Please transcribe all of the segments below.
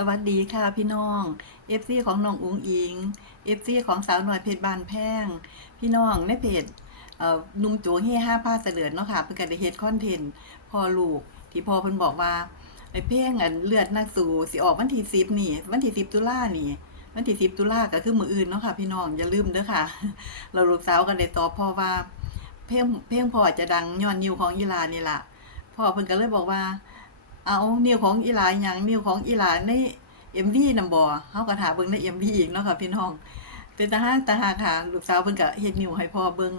สวัสดีค่ะพี่น้อง FC ของน้องอุ๋งอิง FC ของสาวหน่อยเพจบานแพงพี่น้องในเพจนุ่มโจเฮห้าผ้าเสลือนเนาะค่ะเพิ่นก็ได้เฮ็ดคอนเทนต์พอลูก ที่พอเพิ่นบอกว่าไอ้เพลงอันเลือดนักสู้สิออกวันที่10นี่ วันที่10ตุลานี่วันที่10ตุลาก็คือมืออื่นเนาะค่ะ พี่น้องอย่าลืมเด้อค่ะ เราลูกสาวก็ได้ตอบพ่อว่า เพลงเพลงพ่อจะดังย้อนนิ้วของอีลานี่ล่ะพ่อเพิ่นก็เลยบอกว่า เอานิ้วของอีหลาหยังนิ้วของอีหลาใน MV นำบ่เฮาก็ถาเบิ่งใน MV อีกเนาะค่ะพี่น้อง เป็นตาฮักตาฮักค่ะลูกสาวเพิ่นก็เฮ็ดนิ้วให้พ่อเบิ่ง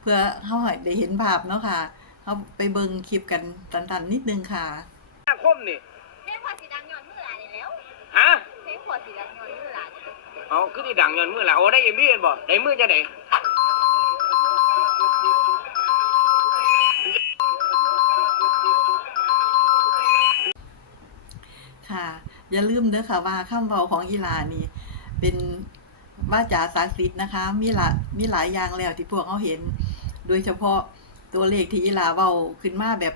เพื่อเฮาให้ได้เห็นภาพเนาะค่ะเฮาไปเบิ่งคลิปกันตันๆนิดนึงค่ะห้าคมนี่เพลงขวดสีดังย้อนมือหลานนี่แล้วฮะเพลงขวดสีดังย้อนมือหลานนี่เอาคือที่ดังเงินมือละโอ้ได้เอ็มบีเอ็นบ่ได้มือจะไห ค่ะ อย่าลืมเด้อค่ะว่าคำเว้าของอีหลานี่ เป็นว่าจาศักดิ์สิทธิ์นะคะ มีหลายมีหลายอย่างแล้วที่พวกเขาเห็น โดยเฉพาะตัวเลขที่อีหลาเว้าขึ้นมาแบบ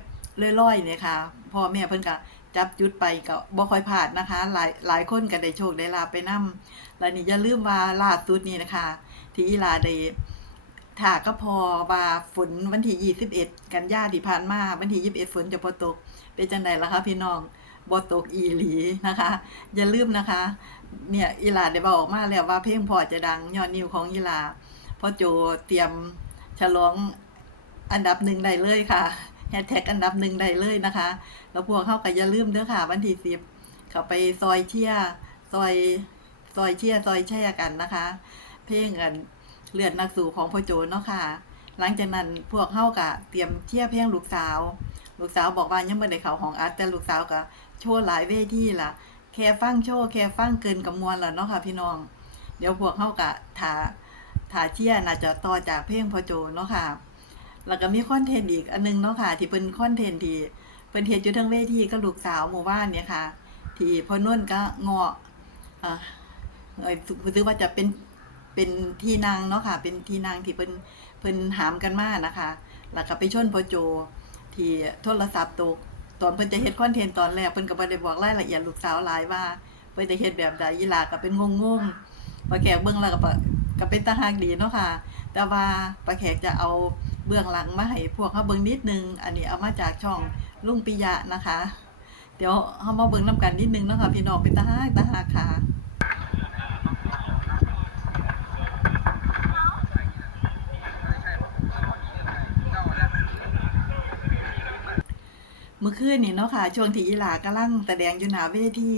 ลอยๆเนี่ยค่ะพ่อแม่เพิ่นก็จับจุดไปก็บ่ค่อยพลาดนะคะ หลายหลายคนก็ได้โชคได้ลาไปนำแล้วนี่อย่าลืมว่าล่าสุดนี่นะคะ ที่อีหลาได้ถาก็พอว่าฝนวันที่ 21 กันยาที่ผ่านมา วันที่ 21 ฝนจะบ่ตก เป็นจังไดล่ะคะพี่น้อง บ่ตกอีหลีนะคะ อย่าลืมนะคะ เนี่ยอีหลาได้บอกออกมาแล้วว่าเพลงพอจะดังยอดนิวของอีหลาพ่อโจเตรียมฉลองอันดับหนึ่งได้เลยค่ะแฮชแท็กอันดับหนึ่งได้เลยนะคะ แล้วพวกเขาก็อย่าลืมเด้อค่ะ วันที่สิบเขาไปซอยเชียซอยซอยเชียซอยแช่กันนะคะ เพลงกันเลือดนักสู่ของพ่อโจเนาะค่ะ หลังจากนั้นพวกเขาก็เตรียมเชียเพลงลูกสาว ลูกสาวบอกว่ายังไม่ได้เขาของอาร์ตแต่ลูกสาวก็โชว์หลายเวทีล่ะ แค่ฟังโชว์แค่ฟังเกินกับมวลแล้วเนาะค่ะพี่น้อง เดี๋ยวพวกเขากะถาถาเชียร์น่าจะต่อจากเพลงพอโจเนาะค่ะ แล้วก็มีคอนเทนต์อีกอันนึงเนาะค่ะ ที่เป็นคอนเทนต์ที่เป็นเฮ็ดอยู่ทั้งเวทีก็ลูกสาวหมู่บ้านเนี่ยค่ะ ที่พอนุ่นก็เงาะเอ่อเอ่อซื้อว่าจะเป็นเป็นที่นางเนาะค่ะ เป็นที่นางที่เพิ่นเพิ่นหามกันมากนะคะ แล้วก็ไปชนพอโจ ที่โทรศัพท์ตกตอนเพิ่นจะเฮ็ดคอนเทนต์ตอนแรกเพิ่นก็บ่ได้บอกรายละเอียดลูกสาวหลายว่าเพิ่นจะเฮ็ดแบบใดอีหลาก็เป็นงงๆปลาแขกเบิ่งแล้วก็ก็เป็นตาฮักดีเนาะค่ะ แต่ว่าปลาแขกจะเอาเบื้องหลังมาให้พวกเขาเบิ่งนิดนึง อันนี้เอามาจากช่องลุงปิยะนะคะ เดี๋ยวเฮามาเบิ่งนํกันนิดนึงเนาะค่ะพี่น้องเป็นตาฮักตาฮักค่ะ เมื่อคืนนี่เนาะค่ะ ช่วงที่อีหลากำลังแสดงอยู่หน้าเวที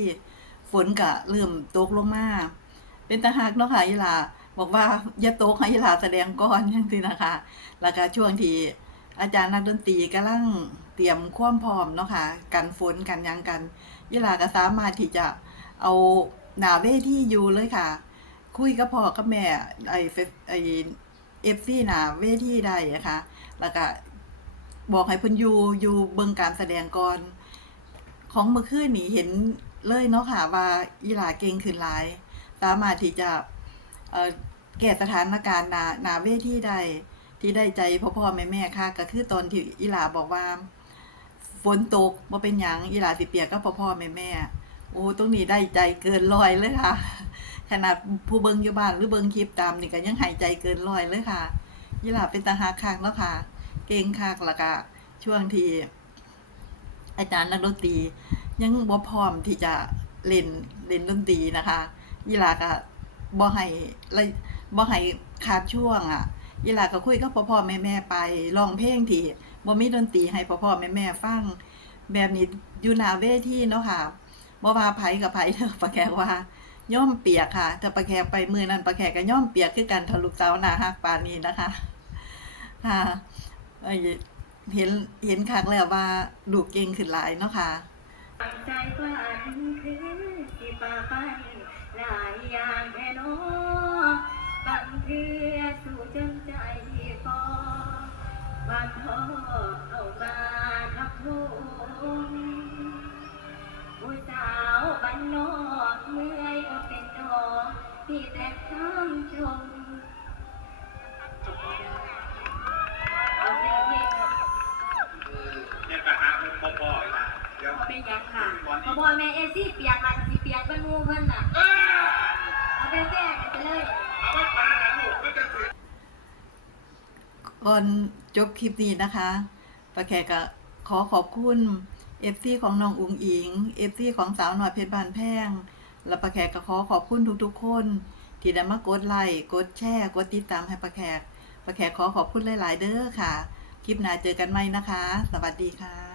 ฝนก็เริ่มตกลงมา เป็นตาหักเนาะค่ะอีหลาบอกว่าอย่าตกให้อีหลาแสดงก่อนจังซี่นะคะ แล้วก็ช่วงที่อาจารย์นักดนตรีกำลังเตรียมความพร้อมเนาะค่ะกันฝนกันยังกันอีหลาก็สามารถที่จะเอาหนาเวทีอยู่เลยค่ะ คุยกับพ่อกับแม่ไอ้เฟไอ้ FC หนาเวทีได้อะคะแล้วก็ บอกให้เพิ่นอยู่อยู่เบิ่งการแสดงก่อน ของเมื่อคืนนี่เห็นเลยเนาะค่ะว่าอีหลาเก่งขึ้นหลาย สามารถที่จะเอ่อแก้สถานการณ์หนาหนาเวทีได้ที่ได้ใจพ่อพ่อแม่แม่ค่ะ ก็คือตอนที่อีหลาบอกว่า ฝนตกบ่เป็นหยังอีหลาสิเปียกก็พ่อพ่อแม่แม่โอ้ตรงนี้ได้ใจเกินร้อยเลยค่ะ ขนาดผู้เบิงอยู่บ้านหรือเบิงคลิปตามนี่ก็ยังหายใจเกินร้อยเลยค่ะอีหลาเป็นตาหาคักเนาะค่ะ เก่งคักแล้วก็ช่วงที่อาจารย์นักดนตรี ยังบ่พร้อมที่จะเล่นเล่นดนตรีนะคะยีหลาก็บ่ให้เลยบ่ให้ขาดช่วงอะยีหลาก็คุยกับพ่อพ่อแม่แม่ไปร้องเพลงที่บ่มีดนตรีให้พ่อพ่อแม่แม่ฟัง แบบนี้อยู่หน้าเวทีเนาะค่ะบ่ว่าไผกับไผเด้อปะแขกว่าย่อมเปียกค่ะแต่ปะแขกไปมือนั้นปะแขกก็ย่อมเปียกคือกันทะลุสาหน้าฮักปานนี้นะคะ ค่ะ เห็นเห็นคักแล้วว่าดูเก่งขึ้นหลายเนาะค่ะใจฝันคือสิป่าปันหลายอย่างแน่นอนบังเทือสู่จนใจฟอบางท้อ ซี่เปียกหลังสิเปียกเป็นหมูเพิ่นน่ะเออเอาไปแก้กันไปเลยเอาไว้ปาหนังลูกมันจะถือก่อนจบคลิปนี้นะคะป้าแขกก็ขอขอบคุณเอฟซีของน้องอุ๋งอิงเอฟซีของสาวหน่อยเพชรบานแพงและป้าแขกก็ขอขอบคุณทุกๆ คน ที่ได้มากดไลค์กดแชร์กดติดตามให้ป้าแขกป้าแขกขอขอบคุณหลาย ๆ เด้อค่ะ คลิปหน้าเจอกันใหม่นะคะ สวัสดีค่ะ